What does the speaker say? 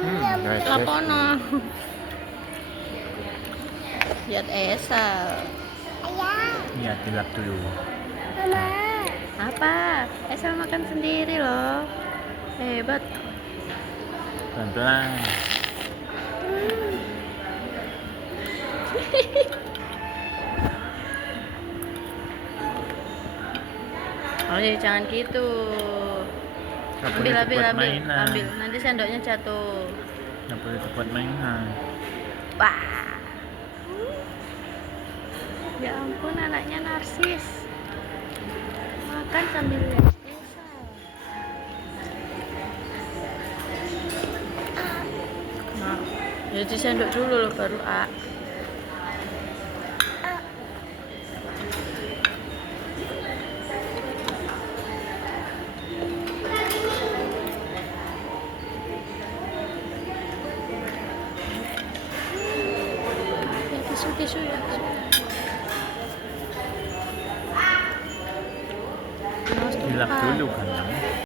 Guys, Lapono. Lihat Esa. iya dilap dulu. Apa? Esa makan sendiri loh. Hebat. Pelan-pelan. Oh ya, jangan gitu. Nggak Ambil, boleh ambil, dibuat ambil, mainan. ambil. Nanti sendoknya jatuh. Nggak boleh dibuat mainan. Wah. Ya ampun, anaknya narsis. Makan sambil lihat Esa. Nah, ya disendok dulu loh baru A. Ya tisu ya. Dilap dulu kan.